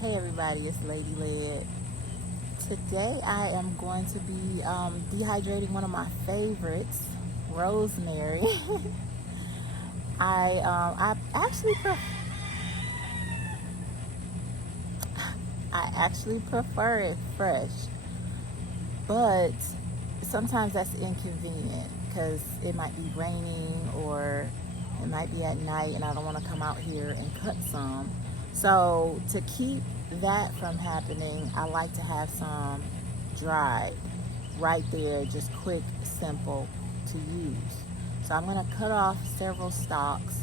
Hey everybody, it's Lady Led. Today I am going to be dehydrating one of my favorites, Rosemary. I actually prefer it fresh, but sometimes that's inconvenient because it might be raining or it might be at night and I don't want to come out here and cut some. So to keep that from happening, I like to have some dried right there, just quick, simple to use. So I'm going to cut off several stalks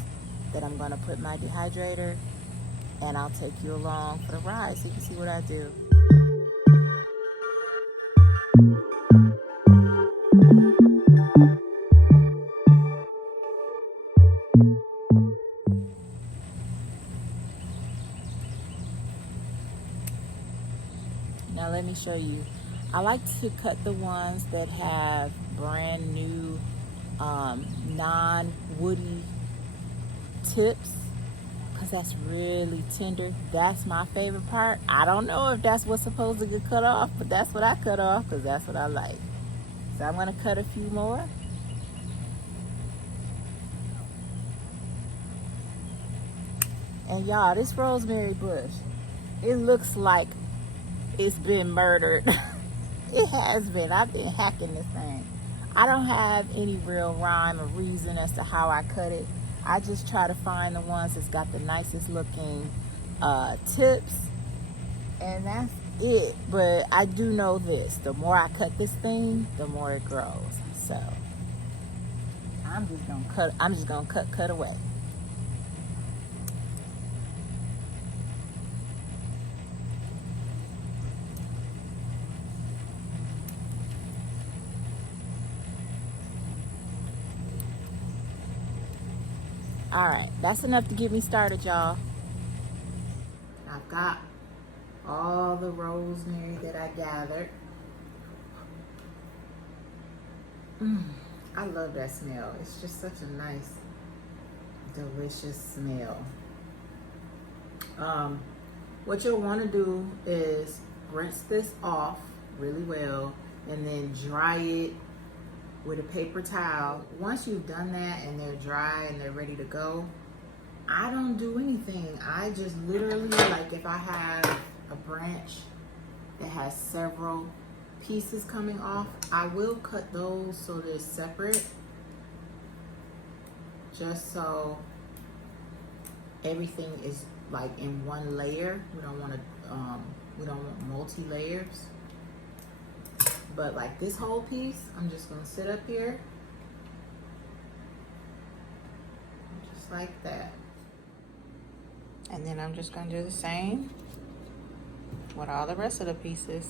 that I'm going to put in my dehydrator, and I'll take you along for the ride so you can see what I do. Now let me show you. I like to cut the ones that have brand new non-woody tips because that's really tender. That's my favorite part. I don't know if that's what's supposed to get cut off, but that's what I cut off because that's what I like. So I'm going to cut a few more. And y'all, this rosemary bush, it looks like it's been murdered. It has been. I've been hacking this thing. I don't have any real rhyme or reason as to how I cut it. I just try to find the ones that's got the nicest looking tips, and that's it. But I do know this: the more I cut this thing, the more it grows. So I'm just gonna cut away. All right, that's enough to get me started, y'all. I've got all the rosemary that I gathered. I love that smell. It's just such a nice, delicious smell. What you'll want to do is rinse this off really well and then dry it with a paper towel. Once you've done that and they're dry and they're ready to go, I don't do anything. I just literally, like if I have a branch that has several pieces coming off, I will cut those so they're separate, just so everything is like in one layer. We don't want multi-layers. But like this whole piece, I'm just gonna sit up here, just like that. And then I'm just gonna do the same with all the rest of the pieces.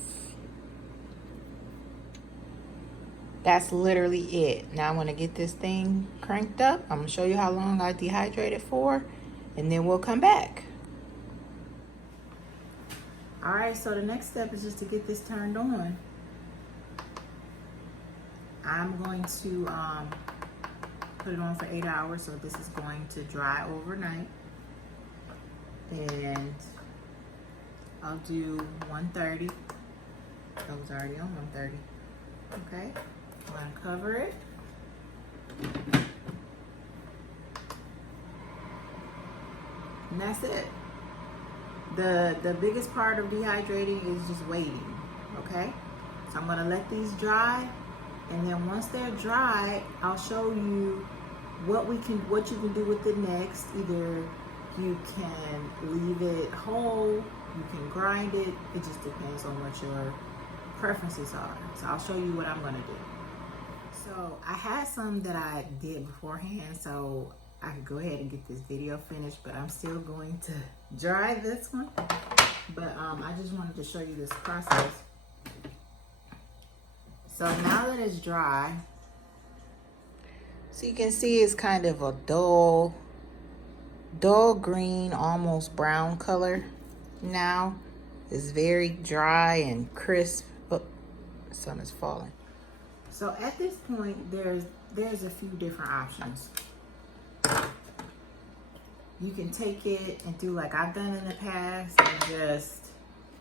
That's literally it. Now I'm gonna get this thing cranked up. I'm gonna show you how long I dehydrate it for, and then we'll come back. All right, so the next step is just to get this turned on. I'm going to put it on for 8 hours, so this is going to dry overnight. And I'll do 130. I was already on 130. Okay, I'm gonna cover it. And that's it. The biggest part of dehydrating is just waiting, okay? So I'm gonna let these dry, and then once they're dry, I'll show you what you can do with it next. Either you can leave it whole, you can grind it. It just depends on what your preferences are. So I'll show you what I'm gonna do. So I had some that I did beforehand, so I could go ahead and get this video finished, but I'm still going to dry this one. But I just wanted to show you this process. So now that it's dry, so you can see it's kind of a dull green, almost brown color now. It's very dry and crisp. Oh, the sun is falling. So at this point, there's a few different options. You can take it and do like I've done in the past and just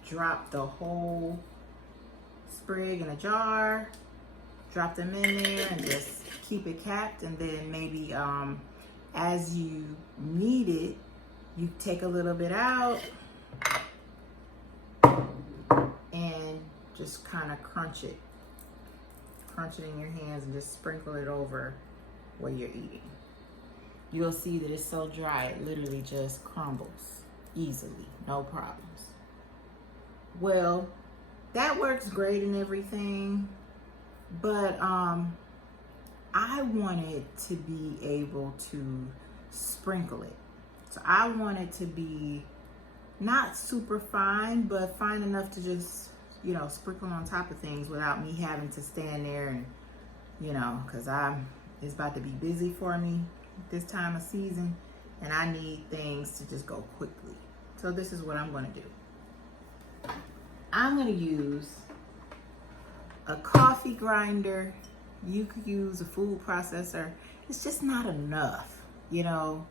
drop the whole sprig in a jar, drop them in there and just keep it capped, and then maybe as you need it, you take a little bit out and just kind of crunch it in your hands and just sprinkle it over where you're eating. You'll see that it's so dry, it literally just crumbles easily, no problems. Well, that works great and everything, but I wanted to be able to sprinkle it. So I want it to be not super fine, but fine enough to just, you know, sprinkle on top of things without me having to stand there and, you know, because it's about to be busy for me this time of season, and I need things to just go quickly. So this is what I'm going to do. I'm going to use a coffee grinder. You could use a food processor. It's just not enough, you know,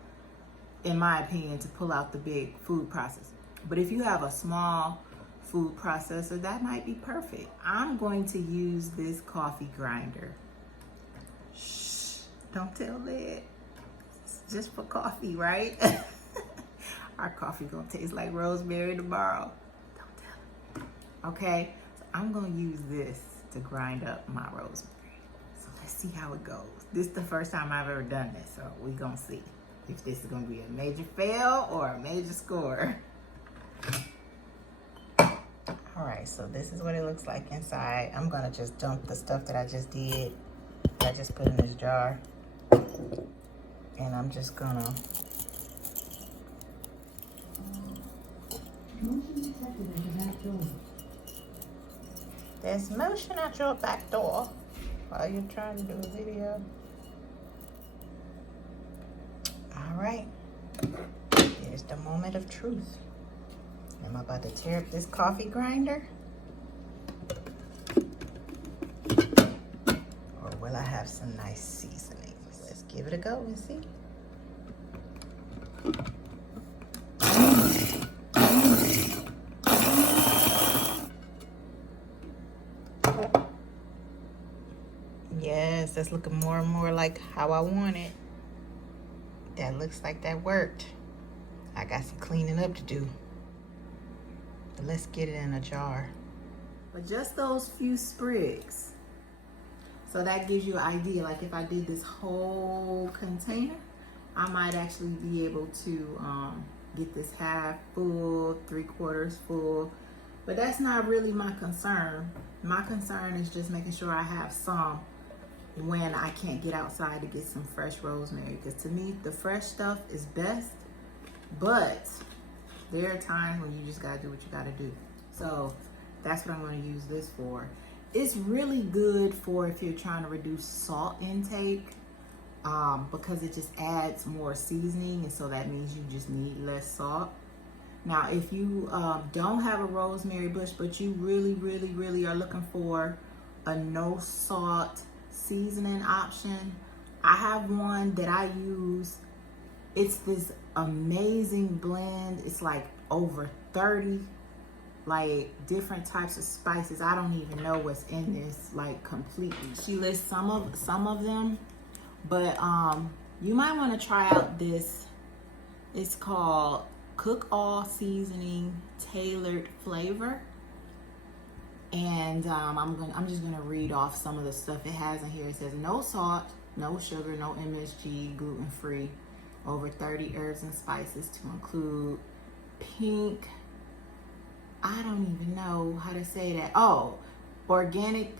in my opinion, to pull out the big food processor. But if you have a small food processor, that might be perfect. I'm going to use this coffee grinder. Shh, don't tell Led. It's just for coffee, right? Our coffee gonna taste like Rosemary tomorrow. Don't tell him. Okay, so I'm gonna use this to grind up my rosemary. So let's see how it goes. This is the first time I've ever done this, so we gonna see if this is gonna be a major fail or a major score. All right, so this is what it looks like inside. I'm gonna just dump the stuff that I just did. I just put in this jar. And I'm just gonna there's motion at your back door while you're trying to do a video. All right, here's the moment of truth. I'm about to tear up this coffee grinder. Or will I have some nice seasonings? Let's give it a go and see. Yes, that's looking more and more like how I want it. That looks like that worked. I got some cleaning up to do. But let's get it in a jar. But just those few sprigs. So that gives you an idea. Like if I did this whole container, I might actually be able to get this half full, 3/4 full. But that's not really my concern. My concern is just making sure I have some when I can't get outside to get some fresh rosemary. Because to me, the fresh stuff is best. But there are times when you just gotta do what you gotta do. So that's what I'm gonna use this for. It's really good for if you're trying to reduce salt intake because it just adds more seasoning, and so that means you just need less salt. Now, if you don't have a rosemary bush, but you really are looking for a no salt seasoning option, I have one that I use. It's this amazing blend. It's like over 30 like different types of spices. I don't even know what's in this like completely. She lists some of them, but you might want to try out this. It's called Cook All Seasoning Tailored Flavor. And I'm just gonna read off some of the stuff it has in here. It says no salt, no sugar, no MSG, gluten-free, over 30 herbs and spices to include pink, I don't even know how to say that. Oh, organic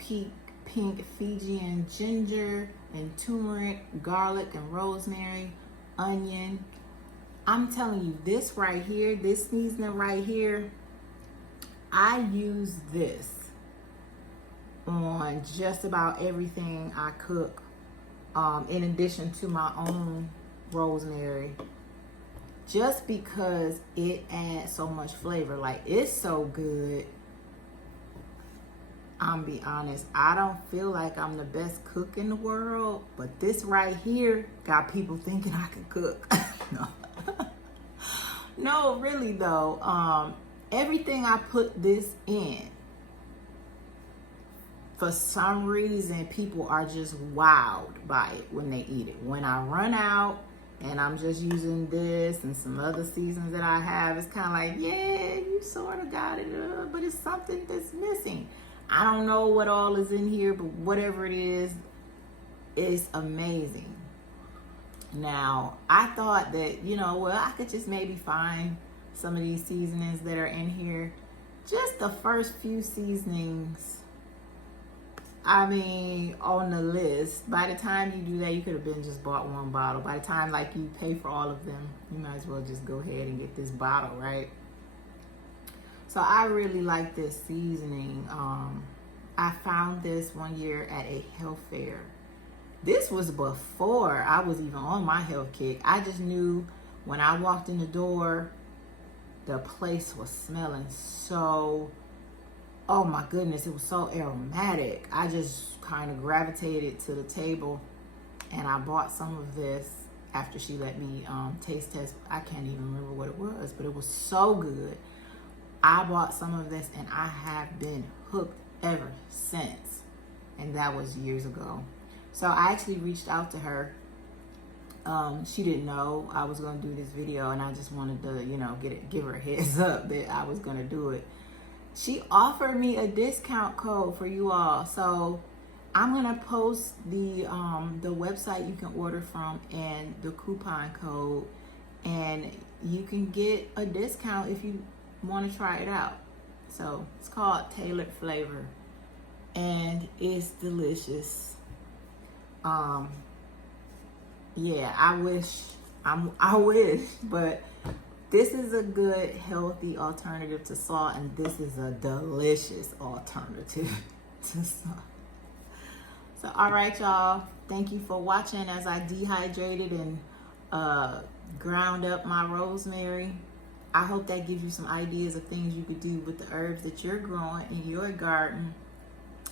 pink Fijian ginger and turmeric, garlic and rosemary, onion. I'm telling you, this right here, this seasoning right here, I use this on just about everything I cook, in addition to my own rosemary, just because it adds so much flavor. Like, it's so good. I'm be honest, I don't feel like I'm the best cook in the world, but this right here got people thinking I can cook. No. No, really though, everything I put this in, for some reason, people are just wowed by it when they eat it. When I run out and I'm just using this and some other seasons that I have, it's kind of like, yeah, you sort of got it, but it's something that's missing. I don't know what all is in here, but whatever it is, it's amazing. Now, I thought that, well, I could just maybe find some of these seasonings that are in here. Just the first few seasonings, I mean, on the list. By the time you do that, you could have been just bought one bottle. By the time like you pay for all of them, you might as well just go ahead and get this bottle, right? So I really like this seasoning. I found this one year at a health fair. This was before I was even on my health kick. I just knew when I walked in the door, the place was smelling so, oh my goodness, it was so aromatic. I just kind of gravitated to the table and I bought some of this after she let me taste test. I can't even remember what it was, but it was so good. I bought some of this and I have been hooked ever since. And that was years ago. So I actually reached out to her. She didn't know I was going to do this video, and I just wanted to, give her a heads up that I was going to do it. She offered me a discount code for you all. So I'm going to post the website you can order from and the coupon code, and you can get a discount if you want to try it out. So it's called Tailored Flavor, and it's delicious. Yeah, I wish, but this is a good, healthy alternative to salt, and this is a delicious alternative to salt. So, all right, y'all. Thank you for watching as I dehydrated and ground up my rosemary. I hope that gives you some ideas of things you could do with the herbs that you're growing in your garden,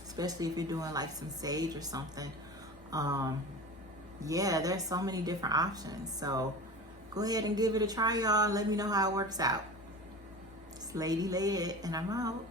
especially if you're doing like some sage or something. Yeah, there's so many different options. So go ahead and give it a try, y'all. Let me know how it works out. It's Lady Led, and I'm out.